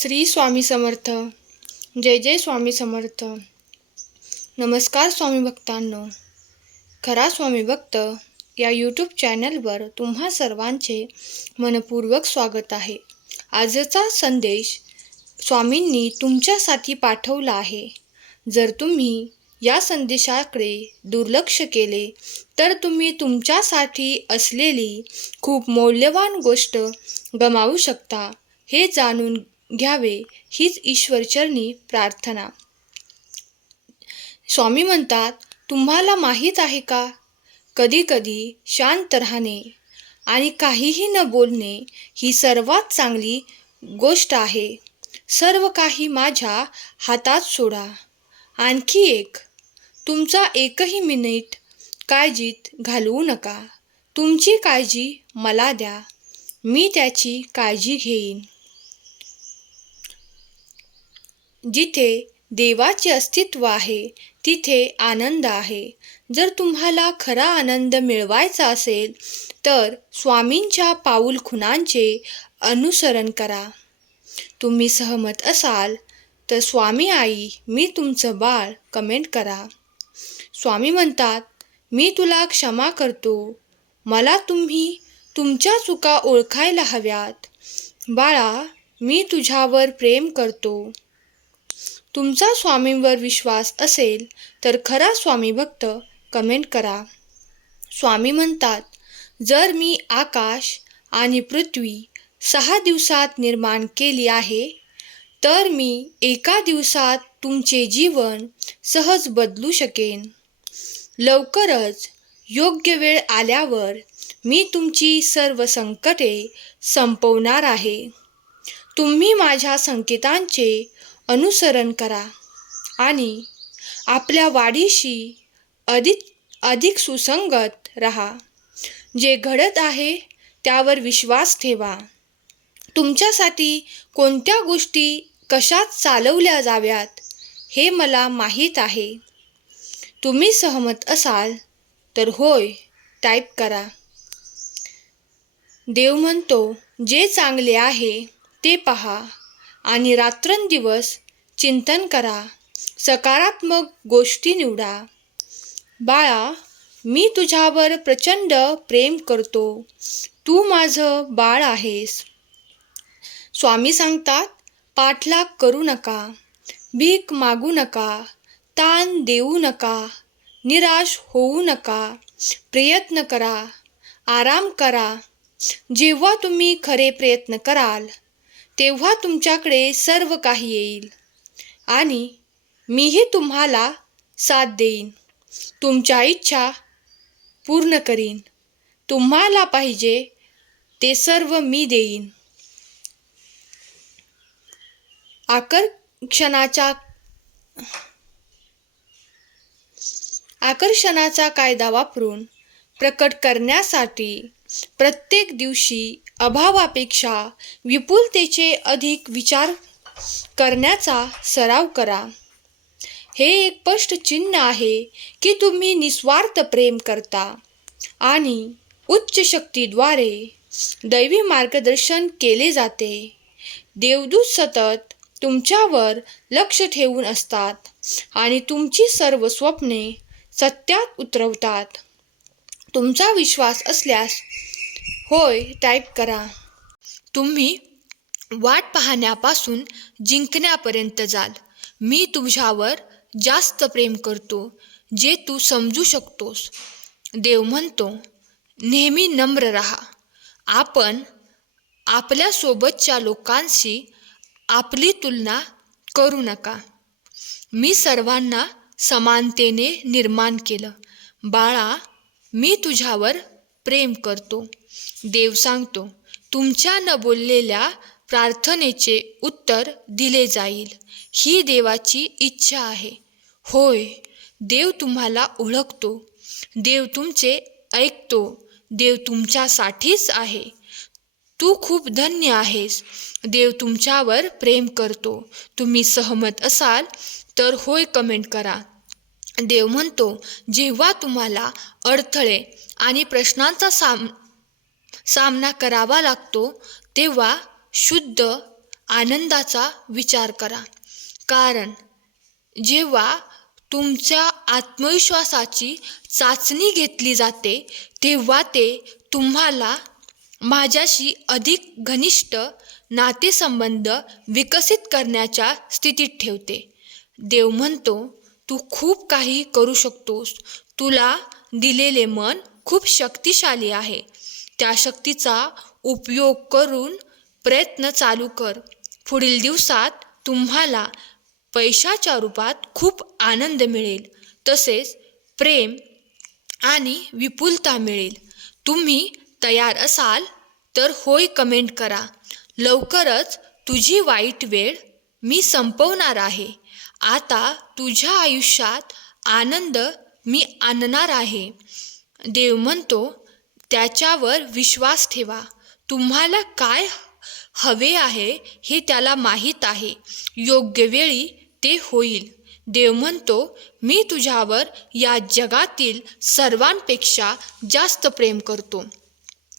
श्री स्वामी समर्थ. जय जय स्वामी समर्थ. नमस्कार स्वामी भक्तांनो. खरा स्वामी भक्त या यूट्यूब चॅनलवर तुम्हा सर्वांचे मनपूर्वक स्वागत आहे. आजचा संदेश स्वामींनी तुमच्यासाठी पाठवला आहे. जर तुम्ही या संदेशाकडे दुर्लक्ष केले तर तुम्ही तुमच्यासाठी असलेली खूप मौल्यवान गोष्ट गमावू शकता हे जाणून घ्यावे हीच ईश्वरचरणी प्रार्थना. स्वामी म्हणतात तुम्हाला माहीत आहे का? कधीकधी शांत राहणे आणि काहीही न बोलणे ही सर्वात चांगली गोष्ट आहे. सर्व काही माझ्या हातात सोडा. आणखी एक तुमचा एकही मिनिट काळजीत घालवू नका. तुमची काळजी मला द्या. मी त्याची काळजी घेईन. जिथे देवाचे अस्तित्व आहे तिथे आनंद आहे. जर तुम्हाला खरा आनंद मिळवायचा असेल तर स्वामींच्या पाऊलखुणांचे अनुसरण करा. तुम्ही सहमत असाल तर स्वामी आई मी तुमचं बाळ कमेंट करा. स्वामी म्हणतात मी तुला क्षमा करतो. मला तुम्ही तुमच्या चुका ओळखायला हव्यात. बाळा मी तुझ्यावर प्रेम करतो. तुमचा स्वामींवर विश्वास असेल तर खरा स्वामी भक्त कमेंट करा. स्वामी म्हणतात जर मी आकाश आणि पृथ्वी सहा दिवसात निर्माण केली आहे तर मी एका दिवसात तुमचे जीवन सहज बदलू शकेन. लवकरच योग्य वेळ आल्यावर मी तुमची सर्व संकटे संपवणार आहे. तुम्ही माझ्या संकेतांचे अनुसरण करा आणि आपल्या वाढीशी अधिक अधिक सुसंगत राहा. जे घडत आहे त्यावर विश्वास ठेवा. तुमच्यासाठी कोणत्या गोष्टी कशात चालवल्या जाव्यात हे मला माहीत आहे. तुम्ही सहमत असाल तर होय टाईप करा. देव म्हणतो जे चांगले आहे ते पहा. आणि रात्रंदिवस चिंतन करा. सकारात्मक गोष्टी निवडा. बाळा मी तुझ्यावर प्रचंड प्रेम करतो. तू माझं बाळ आहेस. स्वामी सांगतात पाठलाग करू नका. भीक मागू नका. ताण देऊ नका. निराश होऊ नका. प्रयत्न करा. आराम करा. जेव्हा तुम्ही खरे प्रयत्न कराल तेव्हा तुमच्याकडे सर्व काही येईल. आणि मीही तुम्हाला साथ देईन. तुमच्या इच्छा पूर्ण करीन. तुम्हाला पाहिजे ते सर्व मी देईन. आकर्षणाच्या आकर्षणाचा कायदा वापरून प्रकट करण्यासाठी प्रत्येक दिवशी अभावापेक्षा विपुलतेचे अधिक विचार करण्याचा सराव करा. हे एक स्पष्ट चिन्ह आहे की तुम्ही निस्वार्थ प्रेम करता आणि उच्च शक्तीद्वारे दैवी मार्गदर्शन केले जाते. देवदूत सतत तुमच्यावर लक्ष ठेवून असतात आणि तुमची सर्व स्वप्ने सत्यात उतरवतात. तुमचा विश्वास असल्यास होय टाईप करा. तुम्ही वाट पाहण्यापासून जिंकण्यापर्यंत जाल. मी तुझ्यावर जास्त प्रेम करतो जे तू समजू शकतोस. देव म्हणतो नेहमी नम्र राहा. आपण आपल्यासोबतच्या लोकांशी आपली तुलना करू नका. मी सर्वांना समानतेने निर्माण केलं. बाळा मी तुझ्यावर प्रेम करतो. देव सांगतो तुमच्या न बोललेल्या प्रार्थनेचे उत्तर दिले जाईल. ही देवाची इच्छा आहे. होय देव तुम्हाला ओळखतो. देव तुमचे ऐकतो. देव तुमच्यासाठीच आहे. तू खूप धन्य आहेस. देव तुमच्यावर प्रेम करतो. तुम्ही सहमत असाल तर होय कमेंट करा. देव म्हणतो जेव्हा तुम्हाला अडथळे आणि प्रश्नांचा साम सामना करावा लागतो तेव्हा शुद्ध आनंदाचा विचार करा. कारण जेव्हा तुमच्या आत्मविश्वासाची चाचणी घेतली जाते तेव्हा ते तुम्हाला माझ्याशी अधिक घनिष्ठ नातेसंबंध विकसित करण्याच्या स्थितीत ठेवते. देव म्हणतो तू खूप काही करू शकतोस. तुला दिलेले मन खूप शक्तिशाली आहे. त्या शक्तीचा उपयोग करून प्रयत्न चालू कर. पुढील दिवसात तुम्हाला पैशाच्या रूपात खूप आनंद मिळेल. तसेच प्रेम आणि विपुलता मिळेल. तुम्ही तयार असाल तर होय कमेंट करा. लवकरच तुझी वाईट वेळ मी संपवणार आहे. आता तुझ्या आयुष्यात आनंद मी आणणार आहे. देव म्हणतो त्याच्यावर विश्वास ठेवा. तुम्हाला काय हवे आहे हे त्याला माहीत आहे. योग्य वेळी ते होईल. देव म्हणतो मी तुझ्यावर या जगातील सर्वांपेक्षा जास्त प्रेम करतो.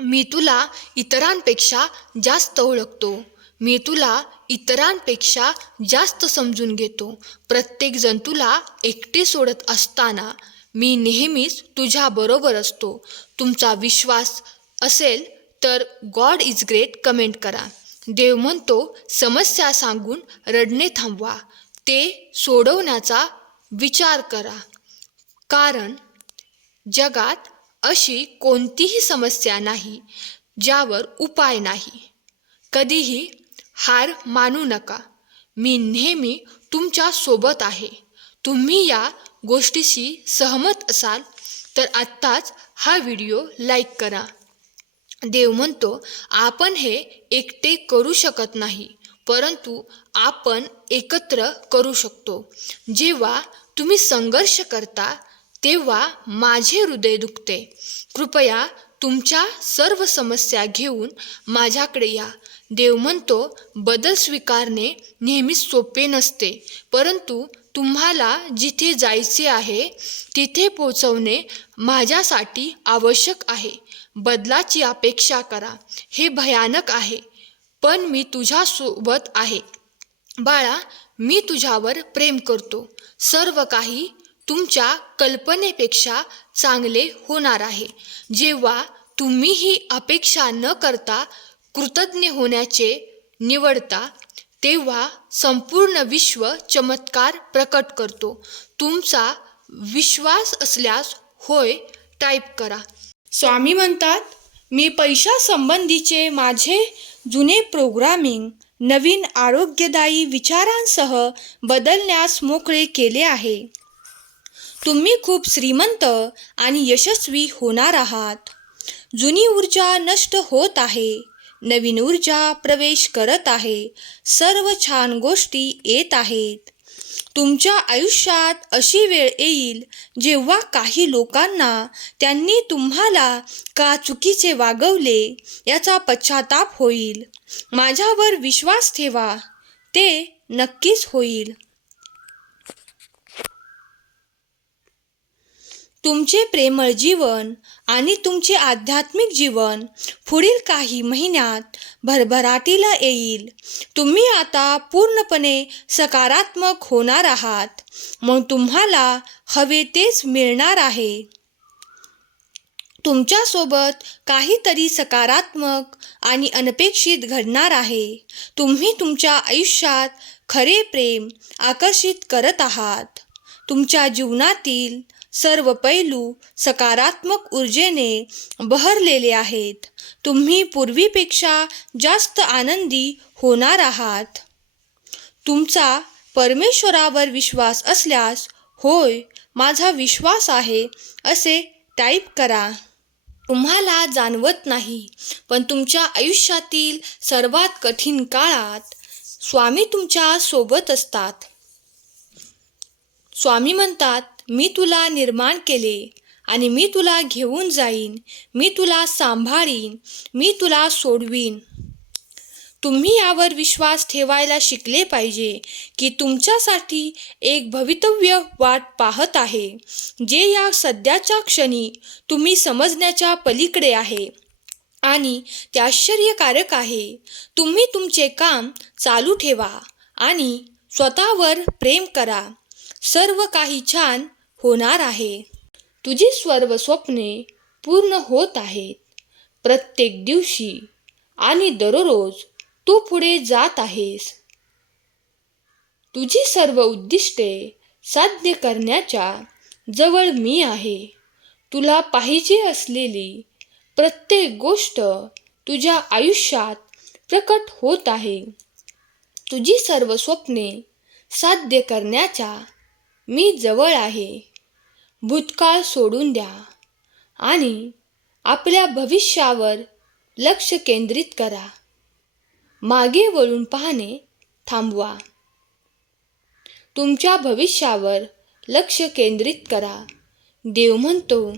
मी तुला इतरांपेक्षा जास्त ओळखतो. मी तुला इतरांपेक्षा जास्त समजून घेतो. प्रत्येकजण तुला एकटे सोडत असताना मी नेहमीच तुझ्याबरोबर असतो. तुमचा विश्वास असेल तर गॉड इज ग्रेट कमेंट करा. देव म्हणतो समस्या सांगून रडणे थांबवा. ते सोडवण्याचा विचार करा. कारण जगात अशी कोणतीही समस्या नाही ज्यावर उपाय नाही. कधीही हार मानू नका. मी नेहमी तुमच्यासोबत आहे. तुम्ही या गोष्टीशी सहमत असाल तर आत्ताच हा व्हिडिओ लाईक करा. देव म्हणतो आपण हे एकटे करू शकत नाही परंतु आपण एकत्र करू शकतो. जेव्हा तुम्ही संघर्ष करता तेव्हा माझे हृदय दुखते. कृपया तुमच्या सर्व समस्या घेऊन माझ्याकडे या. देव म्हणतो बदल स्वीकारणे नेहमीच सोपे नसते. परंतु तुम्हाला जिथे जायचे आहे तिथे पोचवणे माझ्यासाठी आवश्यक आहे. बदलाची अपेक्षा करा. हे भयानक आहे पण मी तुझ्यासोबत आहे. बाळा मी तुझ्यावर प्रेम करतो. सर्व काही तुमच्या कल्पनेपेक्षा चांगले होणार आहे. जेव्हा तुम्ही ही अपेक्षा न करता कृतज्ञ होण्याचे निवडता तेव्हा संपूर्ण विश्व चमत्कार प्रकट करतो. तुमचा विश्वास असल्यास होय टाईप करा. स्वामी म्हणतात मी पैशासंबंधीचे माझे जुने प्रोग्रामिंग नवीन आरोग्यदायी विचारांसह बदलण्यास मोकळे केले आहे. तुम्ही खूप श्रीमंत आणि यशस्वी होणार आहात. जुनी ऊर्जा नष्ट होत आहे. नवीन ऊर्जा प्रवेश करत आहे. सर्व छान गोष्टी येत आहेत. तुमच्या आयुष्यात अशी वेळ येईल जेव्हा काही लोकांना त्यांनी तुम्हाला का चुकीचे वागवले याचा पश्चाताप होईल. माझ्यावर विश्वास ठेवा. ते नक्कीच होईल. तुमचे प्रेमळ जीवन आणि तुमचे आध्यात्मिक जीवन पुढील काही महिन्यात भरभराटीला येईल. तुम्ही आता पूर्णपणे सकारात्मक होणार आहात. मग तुम्हाला हवे तेच मिळणार आहे. तुमच्यासोबत काहीतरी सकारात्मक आणि अनपेक्षित घडणार आहे. तुम्ही तुमच्या आयुष्यात खरे प्रेम आकर्षित करत आहात. तुमच्या जीवनातील सर्व पैलू सकारात्मक ऊर्जेने बहरलेले आहेत. तुम्ही पूर्वीपेक्षा जास्त आनंदी होणार आहात. तुमचा परमेश्वरावर विश्वास असल्यास होय माझा विश्वास आहे असे टाईप करा. तुम्हाला जाणवत नाही पण तुमच्या आयुष्यातील सर्वात कठीण काळात स्वामी तुमच्यासोबत असतात. स्वामी म्हणतात मी तुला निर्माण केले आणि मी तुला घेऊन जाईन. मी तुला सांभाळीन. मी तुला सोडवीन. तुम्ही यावर विश्वास ठेवायला शिकले पाहिजे की तुमच्यासाठी एक भवितव्य वाट पाहत आहे जे या सध्याच्या क्षणी तुम्ही समजण्याच्या पलीकडे आहे. आणि ते आश्चर्यकारक आहे. तुम्ही तुमचे काम चालू ठेवा आणि स्वतःवर प्रेम करा. सर्व काही छान होणार आहे. तुझी सर्व स्वप्ने पूर्ण होत आहेत. प्रत्येक दिवशी आणि दररोज तू पुढे जात आहेस. तुझी सर्व उद्दिष्टे साध्य करण्याच्या जवळ मी आहे. तुला पाहिजे असलेली प्रत्येक गोष्ट तुझ्या आयुष्यात प्रकट होत आहे. तुझी सर्व स्वप्ने साध्य करण्याच्या मी जवळ आहे. भूतकाळ सोडून द्या आणि आपल्या भविष्यावर लक्ष केंद्रित करा. मागे वळून पाहणे थांबवा. तुमच्या भविष्यावर लक्ष केंद्रित करा. देव म्हणतो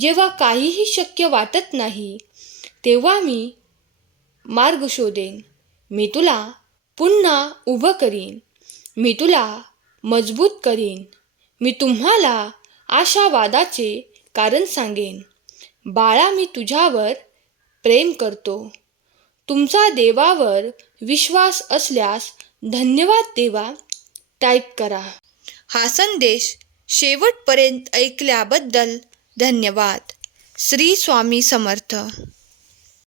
जेव्हा काहीही शक्य वाटत नाही तेव्हा मी मार्ग शोधेन. मी तुला पुन्हा उभं करीन. मी तुला मजबूत करीन. मी तुम्हाला आशावादाचे कारण सांगेन. बाळा मी तुझ्यावर प्रेम करतो. तुमचा देवावर विश्वास असल्यास धन्यवाद देवा टाईप करा. हा संदेश शेवटपर्यंत ऐकल्याबद्दल धन्यवाद. श्री स्वामी समर्थ.